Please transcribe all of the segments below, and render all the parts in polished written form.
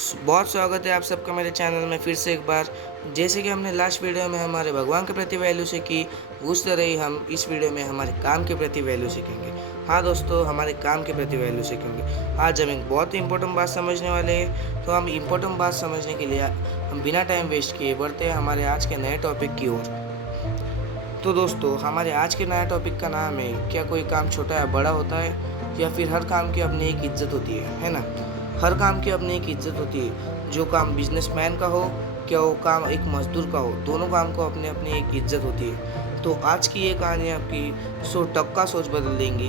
बहुत स्वागत है आप सबका मेरे चैनल में फिर से एक बार। जैसे कि हमने लास्ट वीडियो में हमारे भगवान के प्रति वैल्यू सीखी, उस तरह ही हम इस वीडियो में हमारे काम के प्रति वैल्यू सीखेंगे। हाँ दोस्तों, हमारे काम के प्रति वैल्यू सीखेंगे। आज हम एक बहुत ही इंपॉर्टेंट बात समझने वाले हैं। तो हम इंपॉर्टेंट बात समझने के लिए हम बिना टाइम वेस्ट किए बढ़ते हैं हमारे आज के नए टॉपिक की ओर। तो दोस्तों, हमारे आज के नया टॉपिक का नाम है, क्या कोई काम छोटा या बड़ा होता है, या फिर हर काम की अपनी एक इज्जत होती है ना। हर काम की अपनी एक इज्जत होती है। जो काम बिजनेसमैन का हो, क्या वो काम एक मजदूर का हो, दोनों काम को अपनी अपनी एक इज्जत होती है। तो आज की ये कहानी आपकी 100% सोच बदल देंगी।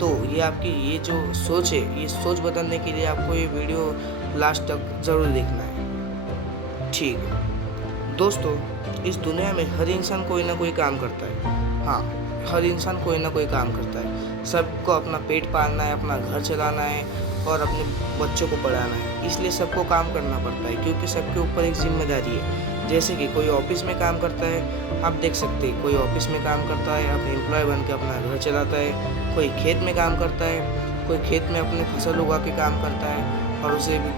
तो ये आपकी ये जो सोच है, ये सोच बदलने के लिए आपको ये वीडियो लास्ट तक ज़रूर देखना है। ठीक है दोस्तों, इस दुनिया में हर इंसान कोई ना कोई काम करता है। हाँ, हर इंसान कोई ना कोई काम करता है। सबको अपना पेट पालना है, अपना घर चलाना है और अपने बच्चों को पढ़ाना है। इसलिए सबको काम करना पड़ता है, क्योंकि सबके ऊपर एक जिम्मेदारी है। जैसे कि कोई ऑफिस में काम करता है, आप देख सकते हैं कोई ऑफिस में काम करता है, अपने एम्प्लॉय बन के अपना घर चलाता है। कोई खेत में काम करता है, कोई खेत में अपनी फसल उगा के काम करता है और उसे भी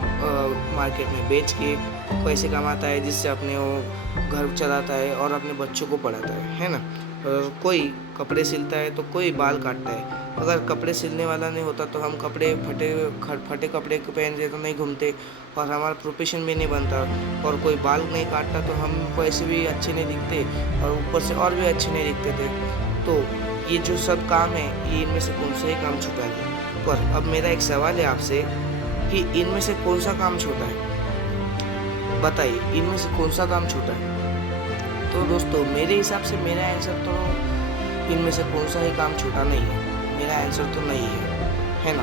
मार्केट में बेच के पैसे कमाता है, जिससे अपने वो घर चलाता है और अपने बच्चों को पढ़ाता है ना। और कोई कपड़े सिलता है तो कोई बाल काटता है। अगर कपड़े सिलने वाला नहीं होता तो हम कपड़े फटे कपड़े पहन के तो नहीं घूमते और हमारा प्रोफेशन भी नहीं बनता। और कोई बाल नहीं काटता तो हम ऐसे भी अच्छे नहीं दिखते और ऊपर से और भी अच्छे नहीं दिखते थे। तो ये जो सब काम है, ये इनमें से कौन सा ही काम छोटा है। पर अब मेरा एक सवाल है आपसे कि इनमें से कौन सा काम छोटा है, बताइए इनमें से कौन सा काम छोटा है। तो दोस्तों, मेरे हिसाब से मेरा आंसर तो इनमें से कौन सा ही काम छोटा नहीं है। मेरा आंसर तो नहीं है ना।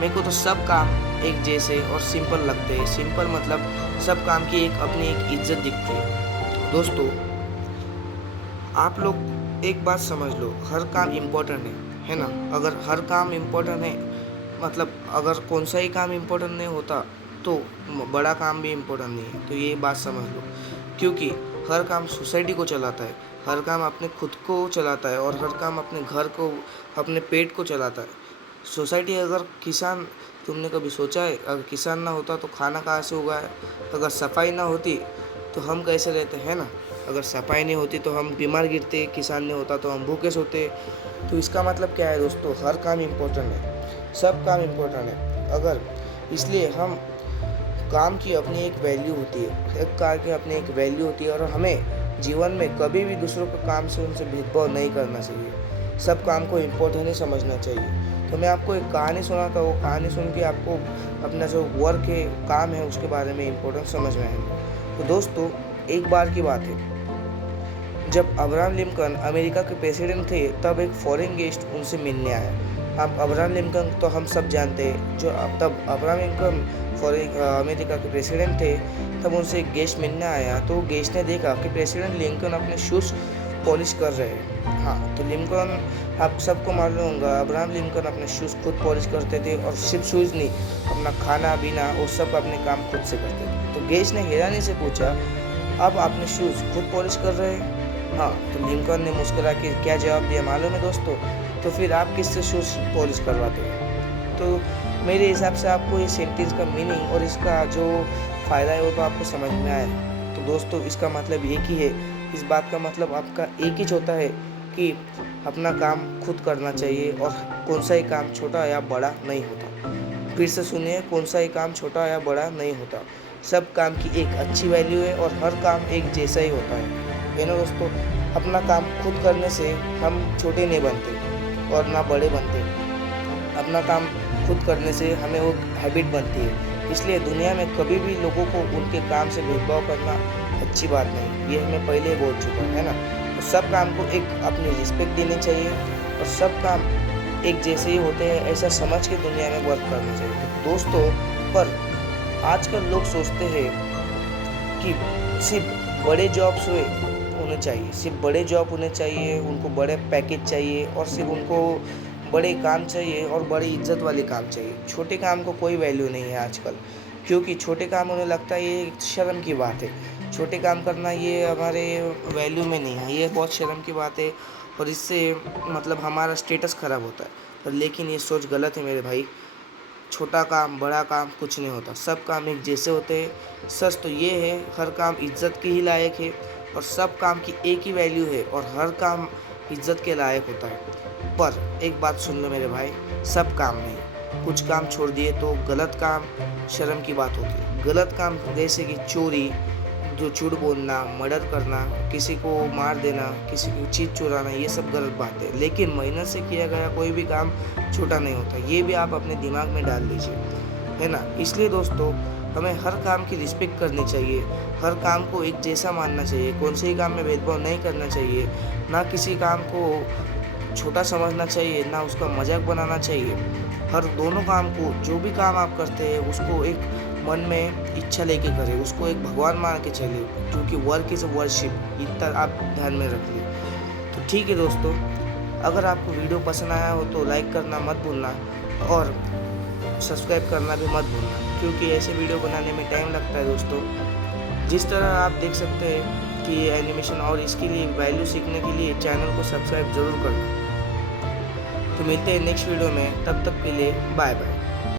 मेरे को तो सब काम एक जैसे और सिंपल लगते हैं। सिंपल मतलब सब काम की एक अपनी एक इज्जत दिखती है। दोस्तों, आप लोग एक बात समझ लो, हर काम इम्पोर्टेंट है ना। अगर हर काम इम्पोर्टेंट है, मतलब अगर कौन सा ही काम इम्पोर्टेंट नहीं होता तो बड़ा काम भी इम्पोर्टेंट नहीं है। तो ये बात समझ लो, क्योंकि हर काम सोसाइटी को चलाता है, हर काम अपने खुद को चलाता है और हर काम अपने घर को, अपने पेट को चलाता है। सोसाइटी अगर किसान, तुमने कभी सोचा है अगर किसान ना होता तो खाना कहाँ से उगाए? अगर सफाई ना होती तो हम कैसे रहते हैं ना। अगर सफाई नहीं होती तो हम बीमार गिरते, किसान नहीं होता तो हम भूखे सोते। तो इसका मतलब क्या है दोस्तों, हर काम इम्पोर्टेंट है, सब काम इम्पोर्टेंट है। अगर इसलिए हम काम की अपनी एक वैल्यू होती है, एक काम की अपनी एक वैल्यू होती है और हमें जीवन में कभी भी दूसरों के काम से उनसे भेदभाव नहीं करना चाहिए। सब काम को इम्पोर्टेंट ही समझना चाहिए। तो मैं आपको एक कहानी सुनाता हूँ, कहानी सुन के आपको अपना जो वर्क है, काम है, उसके बारे में इम्पोर्टेंस समझना है। तो दोस्तों, एक बार की बात है, जब अब्राहम लिंकन अमेरिका के प्रेसिडेंट थे, तब एक फॉरेन गेस्ट उनसे मिलने आया। अब अब्राहम लिंकन तो हम सब जानते हैं, जो तब अब्राहम लिंकन अमेरिका के प्रेसिडेंट थे, तब उनसे एक गेस्ट मिलने आया। तो गेस्ट ने देखा कि प्रेसिडेंट लिंकन अपने शूज़ पॉलिश कर रहे हैं। हाँ, तो लिंकन, आप सबको मालूम होगा, अब्राहम लिंकन अपने शूज़ खुद पॉलिश करते थे और सिर्फ शूज़ नहीं, अपना खाना पीना वो सब अपने काम खुद से करते थे। तो गेस्ट ने हैरानी से पूछा, अब आपने शूज़ खुद पॉलिश कर रहे हैं? हाँ, तो लिंकन ने मुस्कुरा के क्या जवाब दिया मालूम है दोस्तों? तो फिर आप किससे शूज़ पॉलिश करवाते हैं? तो मेरे हिसाब से आपको ये सेंटेंस का मीनिंग और इसका जो फ़ायदा है वो तो आपको समझ में आया। तो दोस्तों, इसका मतलब एक ही है, इस बात का मतलब आपका एक ही होता है कि अपना काम खुद करना चाहिए और कौन सा ही काम छोटा या बड़ा नहीं होता। फिर से सुनिए, कौन सा ही काम छोटा या बड़ा नहीं होता। सब काम की एक अच्छी वैल्यू है और हर काम एक जैसा ही होता है ना दोस्तों। अपना काम खुद करने से हम छोटे नहीं बनते और ना बड़े बनते। अपना काम खुद करने से हमें वो हैबिट बनती है। इसलिए दुनिया में कभी भी लोगों को उनके काम से भेदभाव करना अच्छी बात नहीं। ये हमें पहले ही बोल चुका है ना। तो सब काम को एक अपनी रिस्पेक्ट देनी चाहिए और सब काम एक जैसे ही होते हैं, ऐसा समझ के दुनिया में वर्क करना चाहिए। तो दोस्तों, पर आजकल लोग सोचते हैं कि सिर्फ बड़े जॉब्स होने चाहिए, सिर्फ बड़े जॉब होने चाहिए, उनको बड़े पैकेज चाहिए और सिर्फ उनको बड़े काम चाहिए और बड़ी इज्जत वाले काम चाहिए। छोटे काम को कोई वैल्यू नहीं है आजकल, क्योंकि छोटे काम उन्हें लगता है ये शर्म की बात है। छोटे काम करना ये हमारे वैल्यू में नहीं है, ये बहुत शर्म की बात है और इससे मतलब हमारा स्टेटस ख़राब होता है। पर लेकिन ये सोच गलत है मेरे भाई। छोटा काम बड़ा काम कुछ नहीं होता, सब काम एक जैसे होते हैं। सच तो ये है हर काम इज्जत के ही लायक है और सब काम की एक ही वैल्यू है और हर काम इज्जत के लायक होता है। पर एक बात सुन लो मेरे भाई, सब काम नहीं, कुछ काम छोड़ दिए तो गलत काम शर्म की बात होती है। गलत काम जैसे कि चोरी, जो झूठ बोलना, मर्डर करना, किसी को मार देना, किसी की चीज़ चुराना, ये सब गलत बात है। लेकिन मेहनत से किया गया कोई भी काम छोटा नहीं होता, ये भी आप अपने दिमाग में डाल लीजिए, है ना। इसलिए दोस्तों हमें हर काम की रिस्पेक्ट करनी चाहिए, हर काम को एक जैसा मानना चाहिए, कौन से ही काम में भेदभाव नहीं करना चाहिए, ना किसी काम को छोटा समझना चाहिए, ना उसका मजाक बनाना चाहिए। हर दोनों काम को, जो भी काम आप करते हैं उसको एक मन में इच्छा लेके करें, उसको एक भगवान मान के चले, क्योंकि वर्क इज़ अ वर्शिप, इतना आप ध्यान में रख लें। तो ठीक है दोस्तों, अगर आपको वीडियो पसंद आया हो तो लाइक करना मत भूलना और सब्सक्राइब करना भी मत भूलना, क्योंकि ऐसे वीडियो बनाने में टाइम लगता है दोस्तों। जिस तरह आप देख सकते हैं कि एनिमेशन और इसके लिए वैल्यू सीखने के लिए चैनल को सब्सक्राइब ज़रूर करना। तो मिलते हैं नेक्स्ट वीडियो में, तब तक के लिए बाय बाय।